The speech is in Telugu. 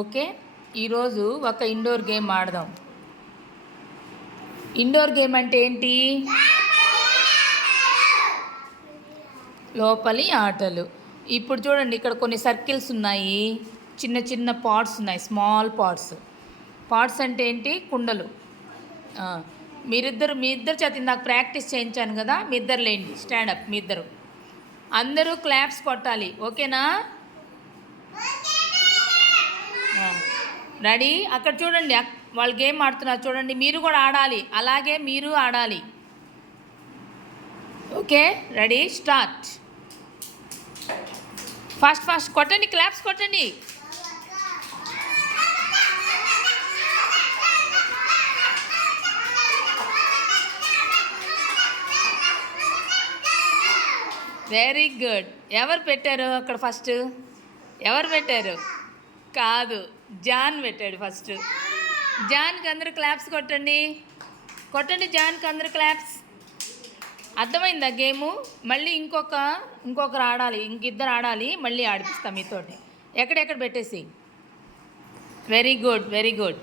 ఓకే, ఈరోజు ఒక ఇండోర్ గేమ్ ఆడదాం. ఇండోర్ గేమ్ అంటే ఏంటి? లోపలి ఆటలు. ఇప్పుడు చూడండి, ఇక్కడ కొన్ని సర్కిల్స్ ఉన్నాయి, చిన్న చిన్న పాట్స్ ఉన్నాయి, స్మాల్ పాట్స్. పాట్స్ అంటే ఏంటి? కుండలు. మీ ఇద్దరు చేత నాకు ప్రాక్టీస్ చేయించాను కదా, మీ ఇద్దరు లేండి, స్టాండప్. మీ ఇద్దరు అందరూ క్లాప్స్ కొట్టాలి, ఓకేనా? రెడీ? అక్కడ చూడండి, వాళ్ళు గేమ్ ఆడుతున్నారు చూడండి, మీరు కూడా ఆడాలి, అలాగే మీరు ఆడాలి. Okay, ready, start. Fast fast కొట్టండి, క్లాప్స్ కొట్టండి. Very good. ఎవరు పెట్టారు అక్కడ ఫస్ట్? ఎవరు పెట్టారు? కాదు, జాన్ పెట్టాడు ఫస్ట్. జాన్కి అందరూ క్లాప్స్ కొట్టండి, కొట్టండి జాన్కి అందరూ క్లాప్స్. అర్థమైందా గేము? మళ్ళీ ఇంకొకరు ఆడాలి, ఇంకిద్దరు ఆడాలి, మళ్ళీ ఆడిపిస్తాం మీతోటి. ఎక్కడెక్కడ పెట్టేసి. Very good, very good.